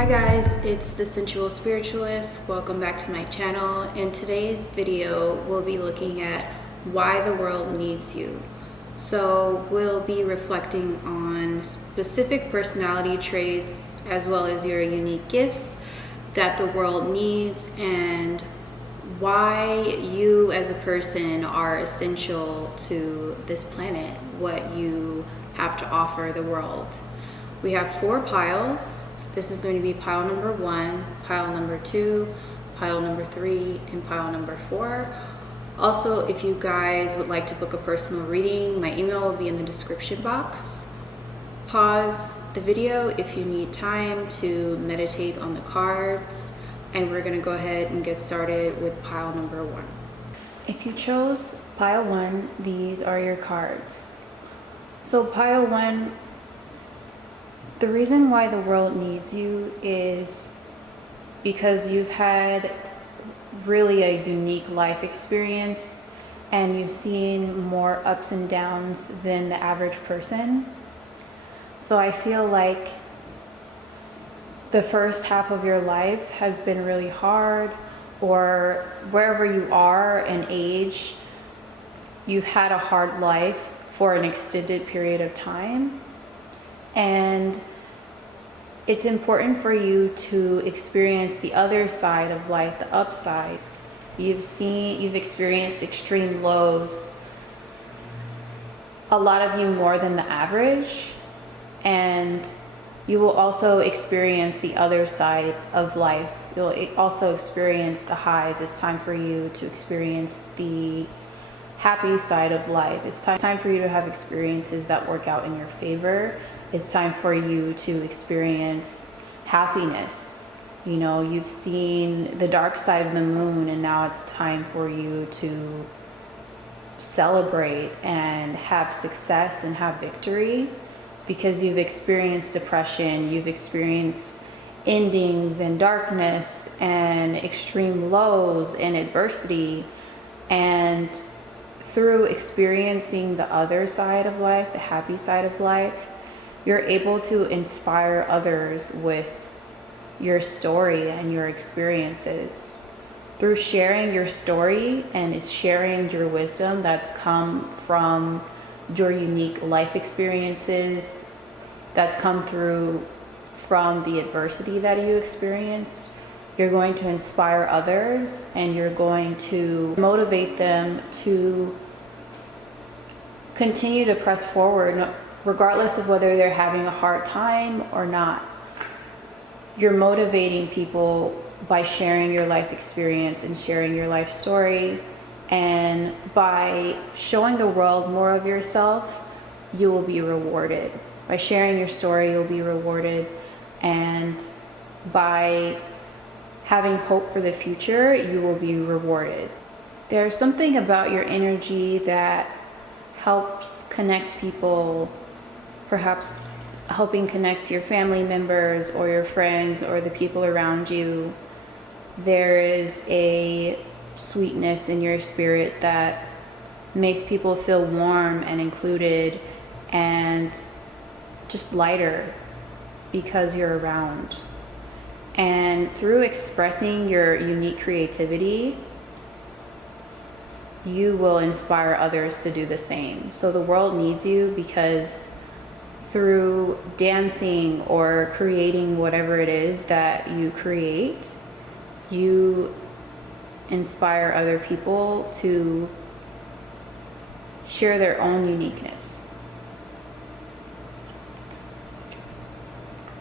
Hi guys, it's the Sensual Spiritualist. Welcome back to my channel. In today's video, we'll be looking at why the world needs you. So we'll be reflecting on specific personality traits as well as your unique gifts that the world needs and why you as a person are essential to this planet, what you have to offer the world. We have 4 piles. This is going to be pile number 1, pile number 2, pile number 3, and pile number 4. Also, if you guys would like to book a personal reading, my email will be in the description box. Pause the video if you need time to meditate on the cards, and we're going to go ahead and get started with pile number 1. If you chose pile 1, these are your cards. So pile 1, the reason why the world needs you is because you've had really a unique life experience and you've seen more ups and downs than the average person. So I feel like the first half of your life has been really hard, or wherever you are in age, you've had a hard life for an extended period of time. And it's important for you to experience the other side of life, the upside. You've experienced extreme lows, a lot of you more than the average, and you will also experience the other side of life. You'll also experience the highs. It's time for you to experience the happy side of life. It's time for you to have experiences that work out in your favor. It's time for you to experience happiness. You know, you've seen the dark side of the moon, and now it's time for you to celebrate and have success and have victory, because you've experienced depression, you've experienced endings and darkness and extreme lows and adversity. And through experiencing the other side of life, the happy side of life, you're able to inspire others with your story and your experiences. Through sharing your story and sharing your wisdom that's come from your unique life experiences, that's come through from the adversity that you experienced, you're going to inspire others and you're going to motivate them to continue to press forward, regardless of whether they're having a hard time or not. You're motivating people by sharing your life experience and sharing your life story, and by showing the world more of yourself, you will be rewarded. By sharing your story, you'll be rewarded, and by having hope for the future, you will be rewarded. There's something about your energy that helps connect people, perhaps helping connect your family members or your friends or the people around you. There is a sweetness in your spirit that makes people feel warm and included and just lighter because you're around. And through expressing your unique creativity, you will inspire others to do the same. So the world needs you because through dancing or creating whatever it is that you create, you inspire other people to share their own uniqueness.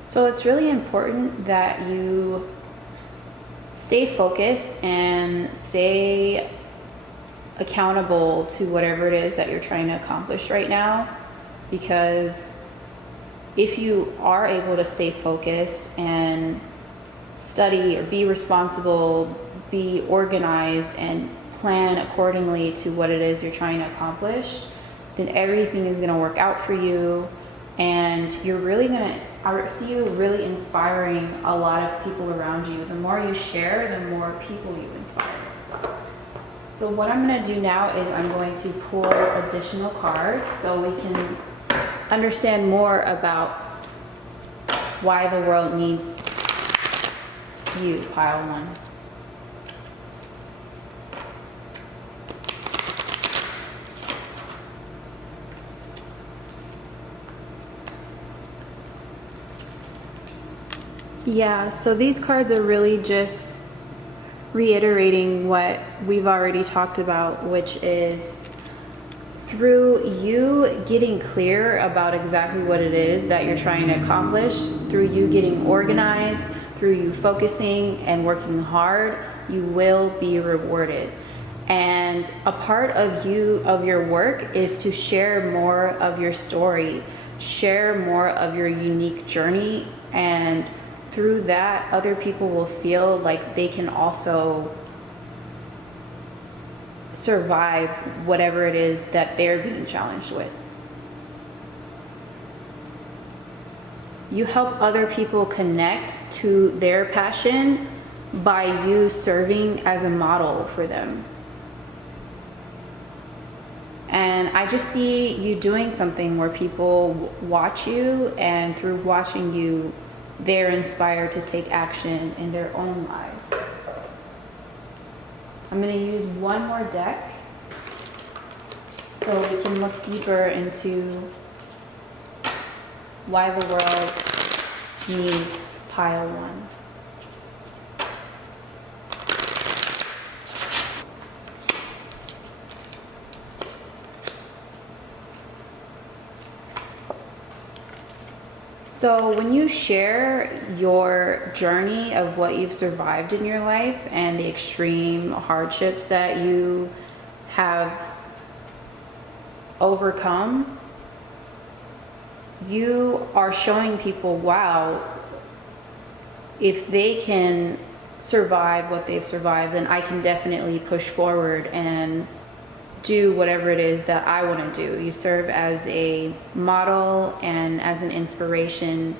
So it's really important that you stay focused and stay accountable to whatever it is that you're trying to accomplish right now, because if you are able to stay focused and study or be responsible, be organized, and plan accordingly to what it is you're trying to accomplish, then everything is going to work out for you, and I see you really inspiring a lot of people around you. The more you share, the more people you inspire. So what I'm going to do now is I'm going to pull additional cards so we can understand more about why the world needs you, pile one. Yeah, so these cards are really just reiterating what we've already talked about, which is through you getting clear about exactly what it is that you're trying to accomplish, through you getting organized, through you focusing and working hard, you will be rewarded. And a part of your work is to share more of your story, share more of your unique journey, and through that, other people will feel like they can also survive whatever it is that they're being challenged with. You help other people connect to their passion by you serving as a model for them. And I just see you doing something where people watch you, and through watching you, they're inspired to take action in their own lives. I'm going to use one more deck so we can look deeper into why the world needs pile one. So when you share your journey of what you've survived in your life and the extreme hardships that you have overcome, you are showing people, wow, if they can survive what they've survived, then I can definitely push forward and do whatever it is that I want to do. You serve as a model and as an inspiration,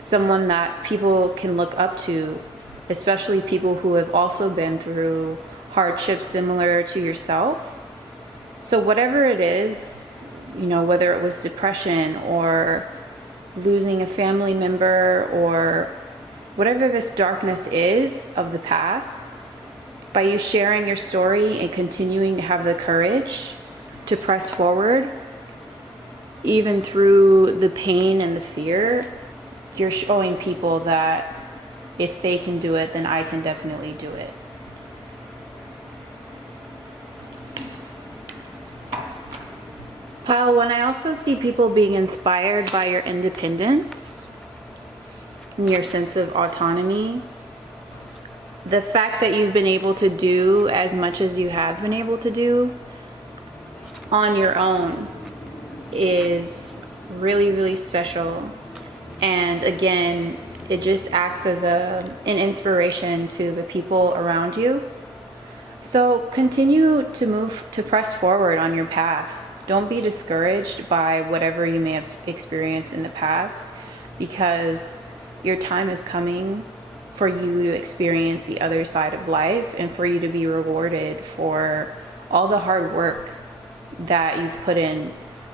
someone that people can look up to, especially people who have also been through hardships similar to yourself. So whatever it is, you know, whether it was depression or losing a family member or whatever this darkness is of the past, by you sharing your story and continuing to have the courage to press forward, even through the pain and the fear, you're showing people that if they can do it, then I can definitely do it. Pile one, I also see people being inspired by your independence and your sense of autonomy. The fact that you've been able to do as much as you have been able to do on your own is really, really special. And again, it just acts as an inspiration to the people around you. So continue to press forward on your path. Don't be discouraged by whatever you may have experienced in the past, because your time is coming for you to experience the other side of life and for you to be rewarded for all the hard work that you've put in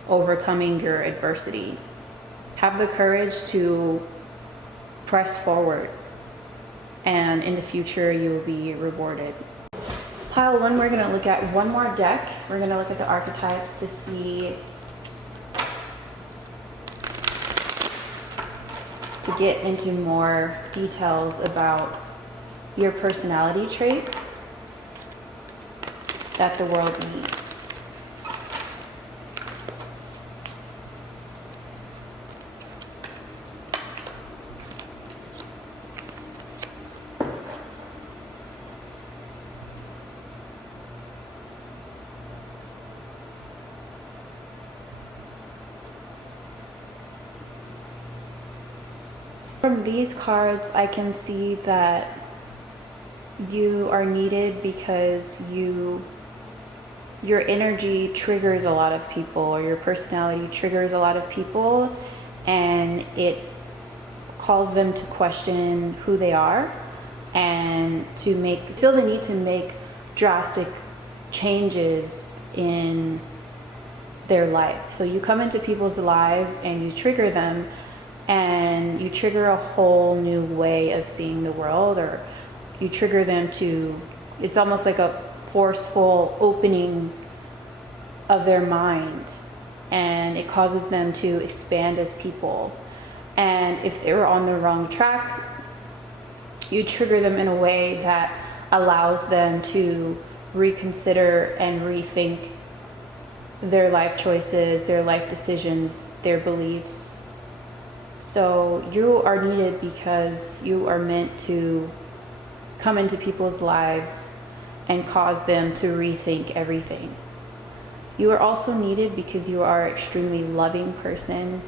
overcoming your adversity. Have the courage to press forward, and in the future you will be rewarded. Pile one, we're going to look at one more deck. We're going to look at the archetypes to see, to get into more details about your personality traits that the world needs. From these cards, I can see that you are needed because your energy triggers a lot of people, or your personality triggers a lot of people, and it calls them to question who they are and to feel the need to make drastic changes in their life. So you come into people's lives and you trigger them and you trigger a whole new way of seeing the world, or you trigger them to, it's almost like a forceful opening of their mind, and it causes them to expand as people. And if they were on the wrong track, you trigger them in a way that allows them to reconsider and rethink their life choices, their life decisions, their beliefs. So you are needed because you are meant to come into people's lives and cause them to rethink everything. You are also needed because you are an extremely loving person,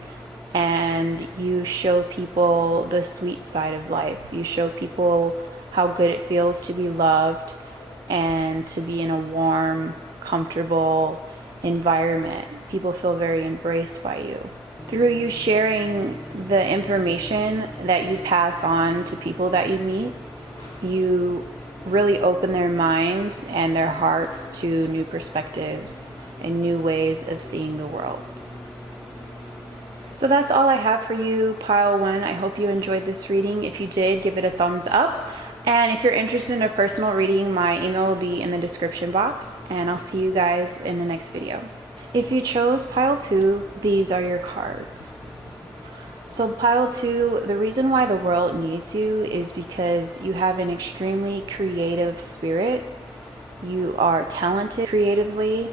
and you show people the sweet side of life. You show people how good it feels to be loved and to be in a warm, comfortable environment. People feel very embraced by you. Through you sharing the information that you pass on to people that you meet, you really open their minds and their hearts to new perspectives and new ways of seeing the world. So that's all I have for you, Pile 1. I hope you enjoyed this reading. If you did, give it a thumbs up. And if you're interested in a personal reading, my email will be in the description box, and I'll see you guys in the next video. If you chose Pile 2, these are your cards. So Pile 2, the reason why the world needs you is because you have an extremely creative spirit. You are talented creatively,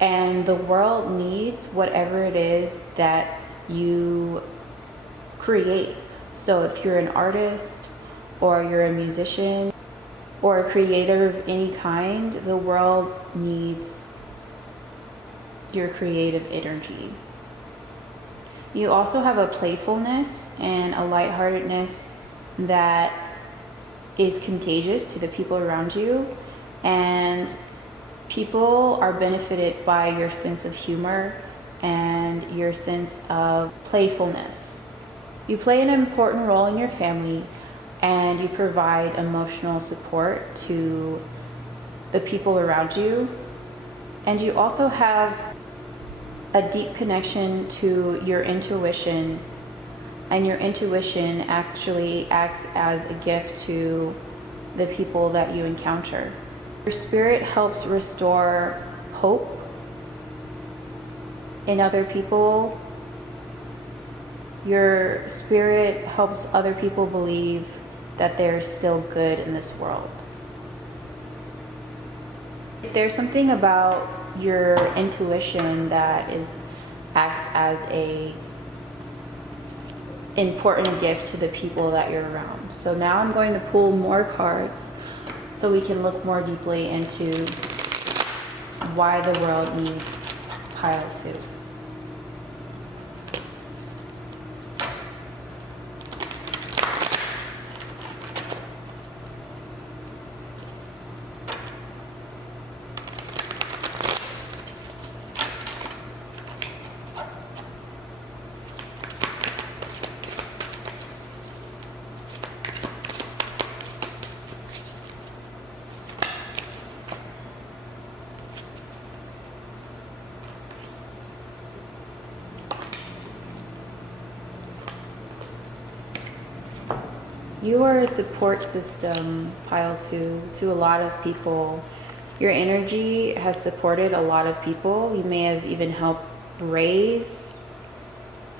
and the world needs whatever it is that you create. So if you're an artist, or you're a musician, or a creator of any kind, the world needs your creative energy. You also have a playfulness and a lightheartedness that is contagious to the people around you, and people are benefited by your sense of humor and your sense of playfulness. You play an important role in your family, and you provide emotional support to the people around you. And you also have a deep connection to your intuition, and your intuition actually acts as a gift to the people that you encounter. Your spirit helps restore hope in other people. Your spirit helps other people believe that there's still good in this world. There's something about your intuition that acts as a important gift to the people that you're around. So now I'm going to pull more cards so we can look more deeply into why the world needs Pile 2. You are a support system, Pile 2, to a lot of people. Your energy has supported a lot of people. You may have even helped raise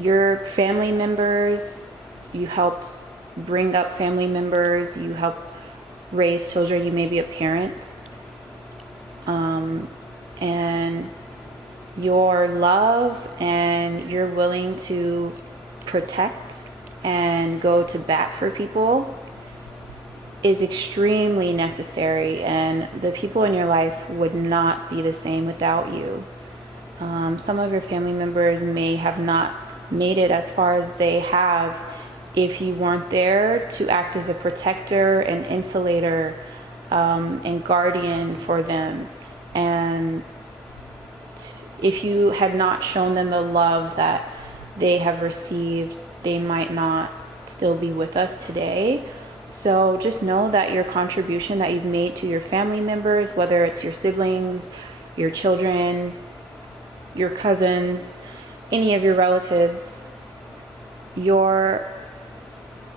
your family members. You helped bring up family members. You helped raise children. You may be a parent. And your love and you're willing to protect and go to bat for people is extremely necessary, and the people in your life would not be the same without you. Some of your family members may have not made it as far as they have if you weren't there to act as a protector and insulator and guardian for them. And if you had not shown them the love that they have received, they might not still be with us today. So just know that your contribution that you've made to your family members, whether it's your siblings, your children, your cousins, any of your relatives, your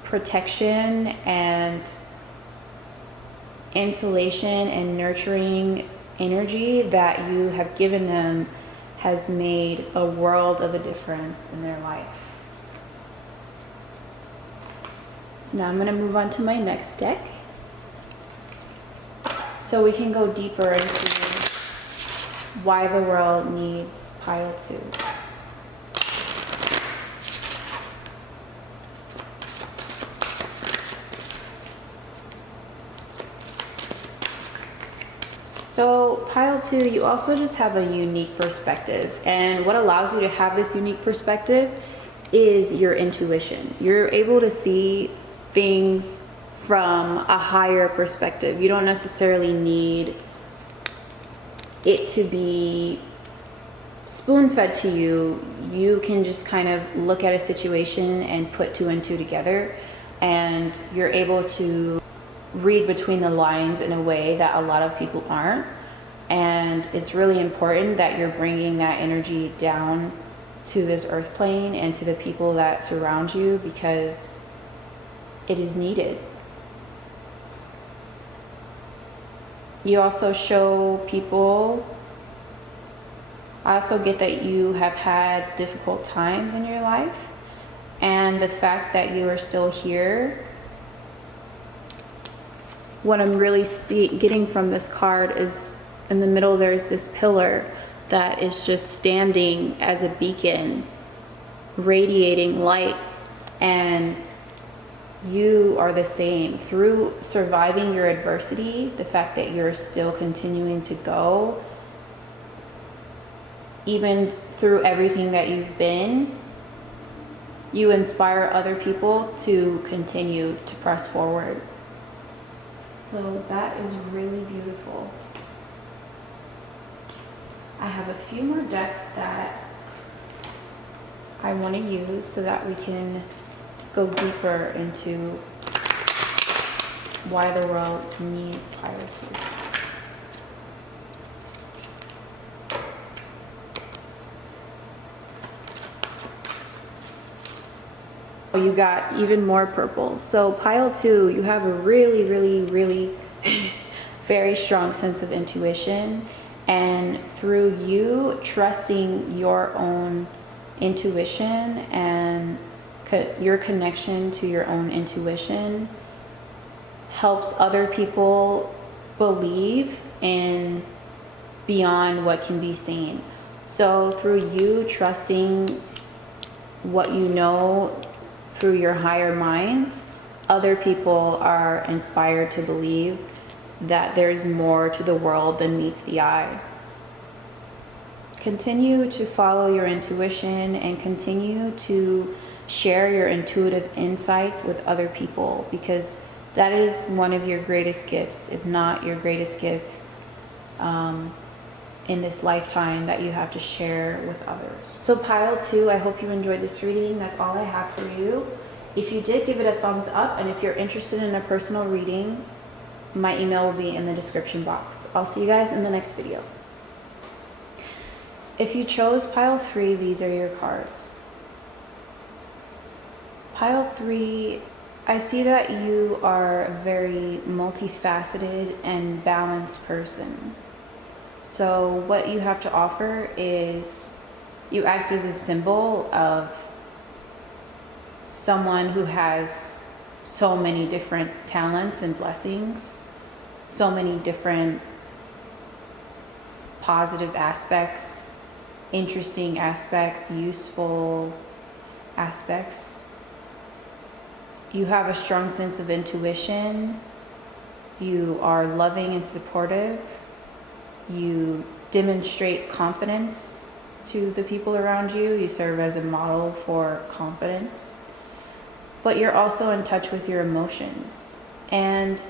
protection and insulation and nurturing energy that you have given them has made a world of a difference in their life. So now I'm going to move on to my next deck, so we can go deeper into why the world needs pile 2. So pile 2, you also just have a unique perspective, and what allows you to have this unique perspective is your intuition. You're able to see things from a higher perspective. You don't necessarily need it to be spoon-fed to you. You can just kind of look at a situation and put 2 and 2 together, and you're able to read between the lines in a way that a lot of people aren't. And it's really important that you're bringing that energy down to this earth plane and to the people that surround you, because it is needed. You also show people, I also get that you have had difficult times in your life, and the fact that you are still here. What I'm really getting from this card is in the middle there's this pillar that is just standing as a beacon, radiating light, and you are the same. Through surviving your adversity, the fact that you're still continuing to go, even through everything that you've been, you inspire other people to continue to press forward. So that is really beautiful. I have a few more decks that I want to use so that we can go deeper into why the world needs pile 2. You got even more purple. So pile 2, you have a really very strong sense of intuition, and through you trusting your own intuition and your connection to your own intuition helps other people believe in beyond what can be seen. So through you trusting what you know through your higher mind, other people are inspired to believe that there's more to the world than meets the eye. Continue to follow your intuition and continue to share your intuitive insights with other people, because that is one of your greatest gifts, if not your greatest gifts in this lifetime, that you have to share with others. So pile 2, I hope you enjoyed this reading. That's all I have for you. If you did, give it a thumbs up, and if you're interested in a personal reading, my email will be in the description box. I'll see you guys in the next video. If you chose pile 3, these are your cards. Pile 3, I see that you are a very multifaceted and balanced person. So what you have to offer is you act as a symbol of someone who has so many different talents and blessings, so many different positive aspects, interesting aspects, useful aspects. You have a strong sense of intuition. You are loving and supportive. You demonstrate confidence to the people around you. You serve as a model for confidence. But you're also in touch with your emotions, and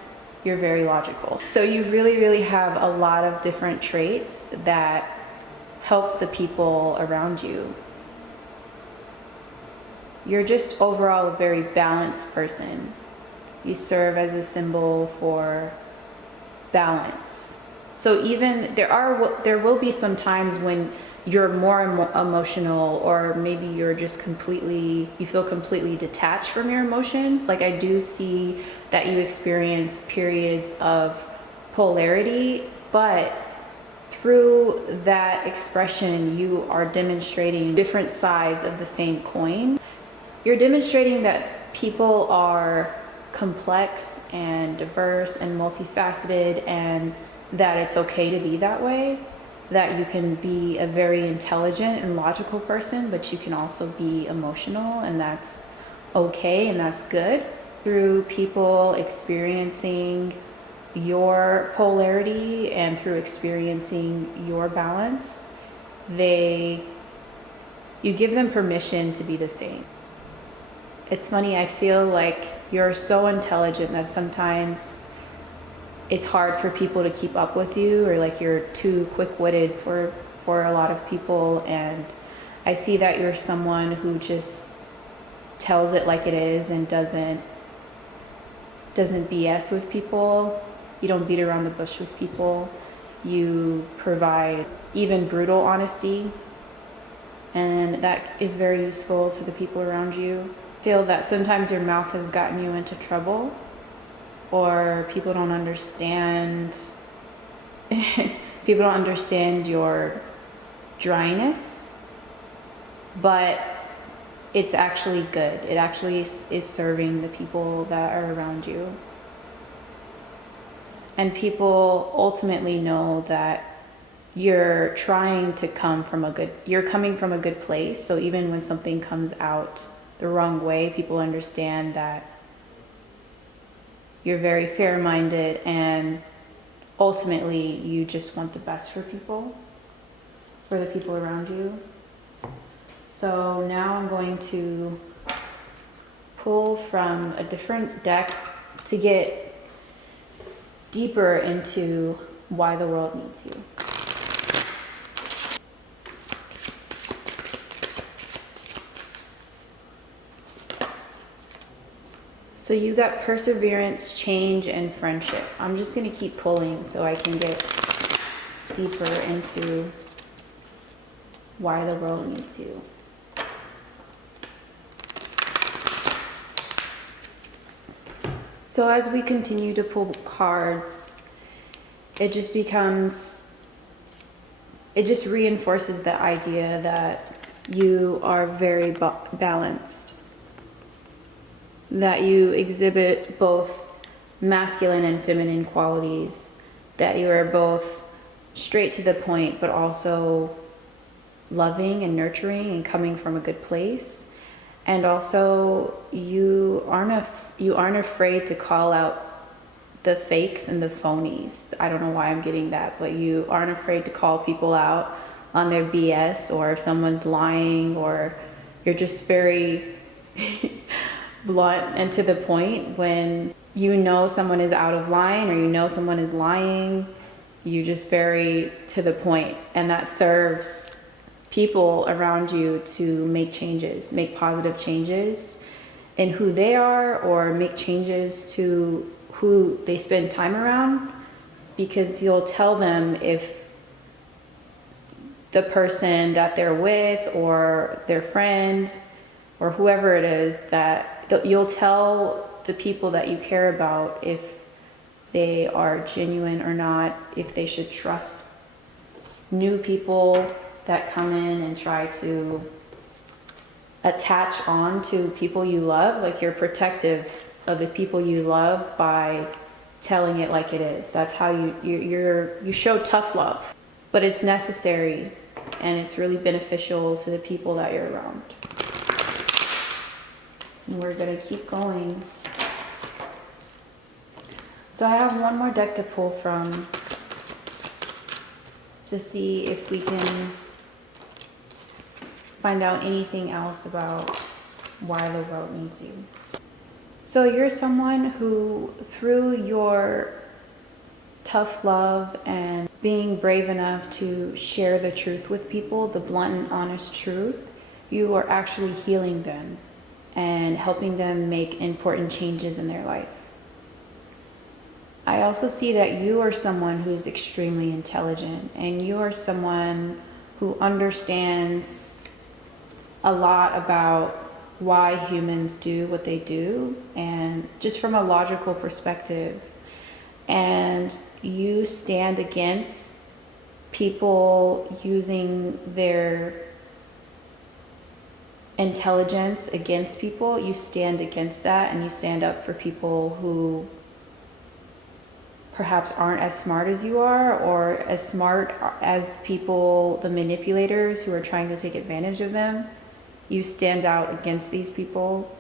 you're very logical. So you really have a lot of different traits that help the people around you. You're just overall a very balanced person. You serve as a symbol for balance. So even there will be some times when you're more emotional, or maybe you're just you feel completely detached from your emotions. Like, I do see that you experience periods of polarity, but through that expression, you are demonstrating different sides of the same coin. You're demonstrating that people are complex and diverse and multifaceted, and that it's okay to be that way. That you can be a very intelligent and logical person, but you can also be emotional, and that's okay and that's good. Through people experiencing your polarity and through experiencing your balance, you give them permission to be the same. It's funny, I feel like you're so intelligent that sometimes it's hard for people to keep up with you, or like you're too quick-witted for a lot of people. And I see that you're someone who just tells it like it is and doesn't BS with people. You don't beat around the bush with people. You provide even brutal honesty, and that is very useful to the people around you. I feel that sometimes your mouth has gotten you into trouble, or people don't understand your dryness, but it's actually good. It actually is serving the people that are around you. And people ultimately know that you're trying to you're coming from a good place. So even when something comes out the wrong way, people understand that you're very fair-minded, and ultimately you just want the best for the people around you. So now I'm going to pull from a different deck to get deeper into why the world needs you. So you got perseverance, change, and friendship. I'm just going to keep pulling so I can get deeper into why the world needs you. So as we continue to pull cards, it just reinforces the idea that you are very balanced. That you exhibit both masculine and feminine qualities, that you are both straight to the point, but also loving and nurturing and coming from a good place. And also you aren't afraid to call out the fakes and the phonies. I don't know why I'm getting that, but you aren't afraid to call people out on their BS, or if someone's lying, or you're just very blunt and to the point. When you know someone is out of line, or you know someone is lying, you just very to the point, and that serves people around you to make positive changes in who they are, or make changes to who they spend time around, because you'll tell them if the person that they're with, or their friend, or whoever it is, that you'll tell the people that you care about if they are genuine or not, if they should trust new people that come in and try to attach on to people you love. Like, you're protective of the people you love by telling it like it is. That's how you show tough love, but it's necessary, and it's really beneficial to the people that you're around. And we're gonna keep going. So I have one more deck to pull from to see if we can find out anything else about why the world needs you. So you're someone who, through your tough love and being brave enough to share the truth with people, the blunt and honest truth, you are actually healing them and helping them make important changes in their life. I also see that you are someone who's extremely intelligent, and you are someone who understands a lot about why humans do what they do, and just from a logical perspective. And you stand against people using their intelligence against people. You stand against that, and you stand up for people who perhaps aren't as smart as you are, or as smart as people, the manipulators who are trying to take advantage of them. You stand out against these people.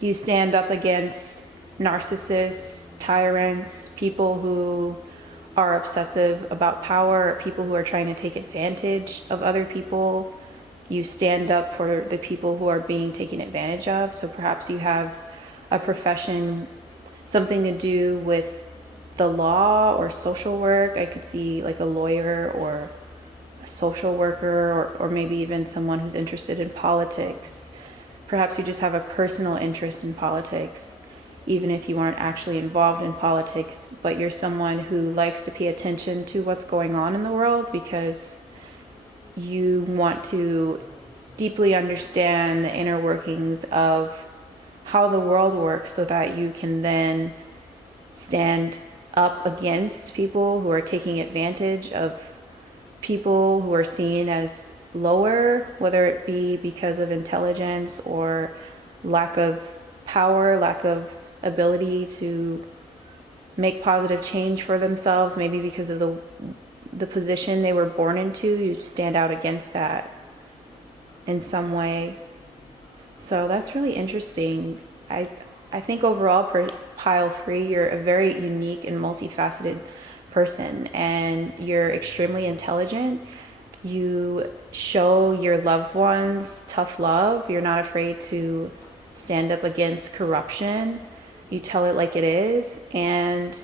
You stand up against narcissists, tyrants, people who are obsessive about power, people who are trying to take advantage of other people. You stand up for the people who are being taken advantage of. So perhaps you have a profession, something to do with the law or social work. I could see like a lawyer or a social worker, or maybe even someone who's interested in politics. Perhaps you just have a personal interest in politics, even if you aren't actually involved in politics, but you're someone who likes to pay attention to what's going on in the world because you want to deeply understand the inner workings of how the world works, so that you can then stand up against people who are taking advantage of people who are seen as lower, whether it be because of intelligence or lack of power, lack of ability to make positive change for themselves, maybe because of the position they were born into. You stand out against that in some way. So that's really interesting. I think overall, for pile 3, you're a very unique and multifaceted person, and you're extremely intelligent. You show your loved ones tough love. You're not afraid to stand up against corruption. You tell it like it is, and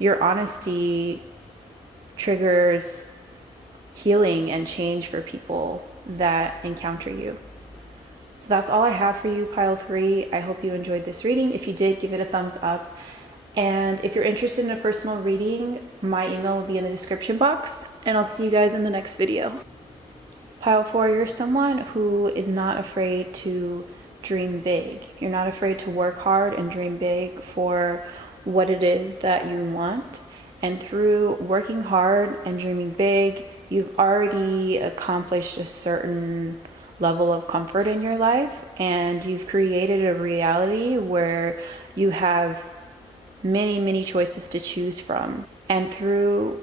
your honesty triggers healing and change for people that encounter you. So that's all I have for you, pile 3. I hope you enjoyed this reading. If you did, give it a thumbs up. And if you're interested in a personal reading, my email will be in the description box, and I'll see you guys in the next video. Pile 4, you're someone who is not afraid to dream big. You're not afraid to work hard and dream big for what it is that you want. And through working hard and dreaming big, you've already accomplished a certain level of comfort in your life, and you've created a reality where you have many choices to choose from. And through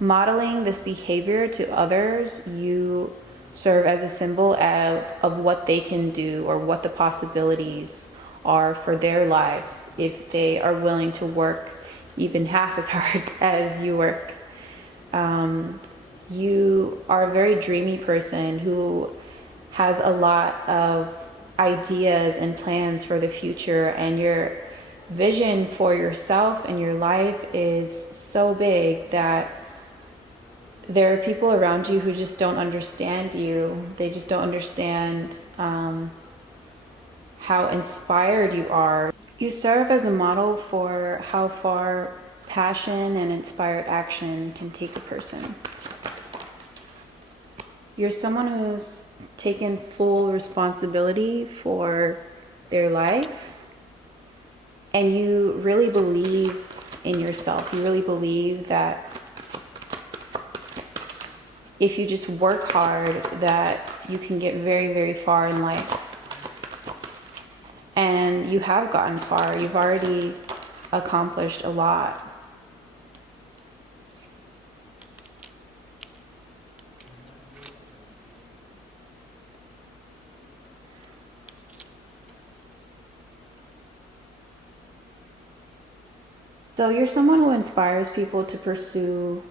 modeling this behavior to others, you serve as a symbol of what they can do, or what the possibilities are for their lives if they are willing to work even half as hard as you work. You are a very dreamy person who has a lot of ideas and plans for the future, and your vision for yourself and your life is so big that there are people around you who just don't understand you. They just don't understand how inspired you are. You serve as a model for how far passion and inspired action can take a person. You're someone who's taken full responsibility for their life, and you really believe in yourself. You really believe that if you just work hard, that you can get very far in life. And you have gotten far. You've already accomplished a lot. So you're someone who inspires people to pursue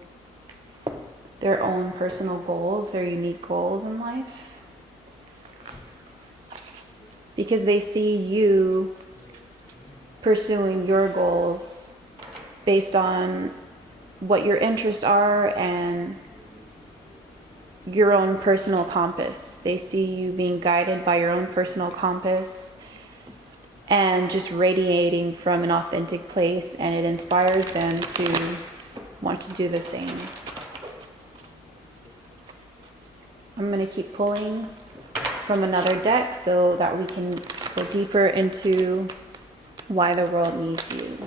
their own personal goals, their unique goals in life, because they see you pursuing your goals based on what your interests are and your own personal compass. They see you being guided by your own personal compass and just radiating from an authentic place, and it inspires them to want to do the same. I'm going to keep pulling from another deck so that we can go deeper into why the world needs you.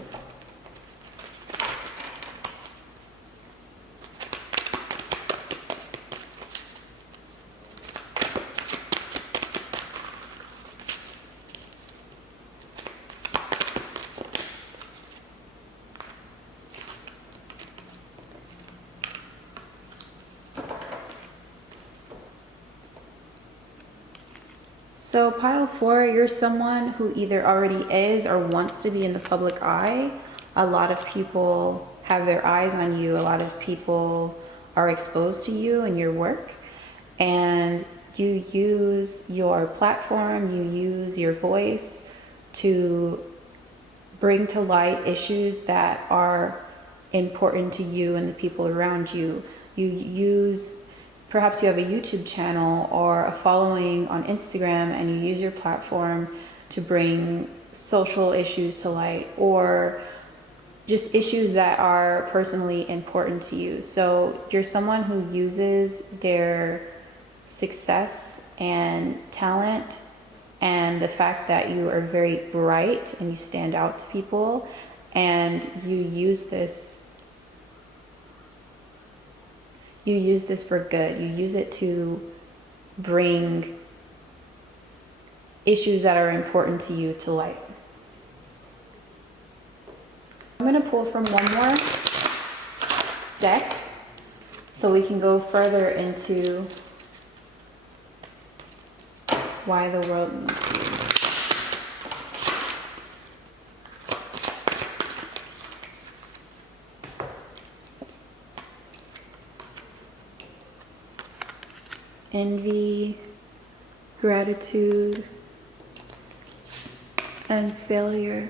So pile 4, you're someone who either already is or wants to be in the public eye. A lot of people have their eyes on you. A lot of people are exposed to you and your work. And you use your platform, you use your voice to bring to light issues that are important to you and the people around you. Perhaps you have a YouTube channel or a following on Instagram, and you use your platform to bring social issues to light or just issues that are personally important to you. So you're someone who uses their success and talent and the fact that you are very bright and you stand out to people, and you use this for good. You use it to bring issues that are important to you to light. I'm going to pull from one more deck so we can go further into why the world needs you. Envy, gratitude, and failure.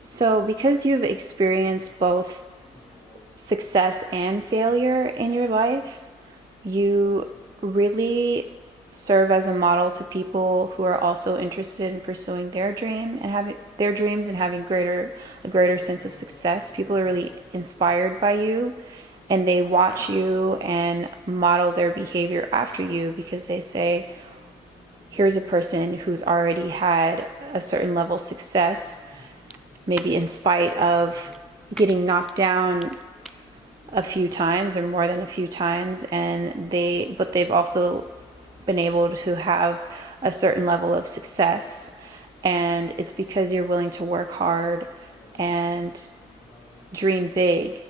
So because you've experienced both success and failure in your life, you really serve as a model to people who are also interested in pursuing their dreams and having a greater sense of success. People are really inspired by you, and they watch you and model their behavior after you because they say, here's a person who's already had a certain level of success, maybe in spite of getting knocked down a few times or more than a few times, but they've also been able to have a certain level of success. And it's because you're willing to work hard and dream big.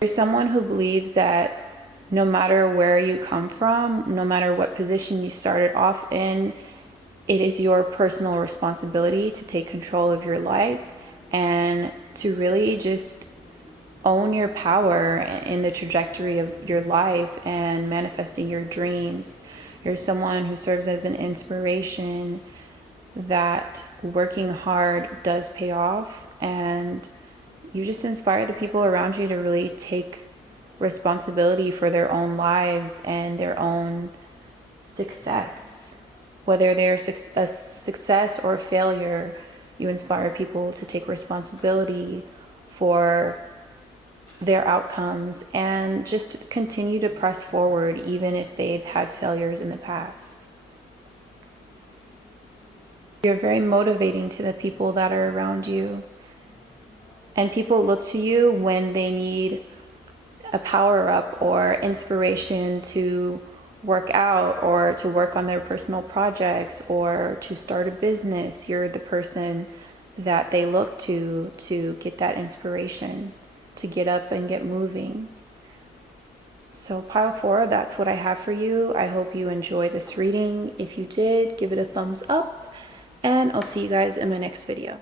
You're someone who believes that no matter where you come from, no matter what position you started off in, it is your personal responsibility to take control of your life and to really just own your power in the trajectory of your life and manifesting your dreams. You're someone who serves as an inspiration that working hard does pay off, and you just inspire the people around you to really take responsibility for their own lives and their own success. Whether they're a success or a failure, you inspire people to take responsibility for their outcomes and just continue to press forward even if they've had failures in the past. You're very motivating to the people that are around you, and people look to you when they need a power up or inspiration to work out or to work on their personal projects or to start a business. You're the person that they look to get that inspiration, to get up and get moving. So pile 4, that's what I have for you. I hope you enjoyed this reading. If you did, give it a thumbs up, and I'll see you guys in my next video.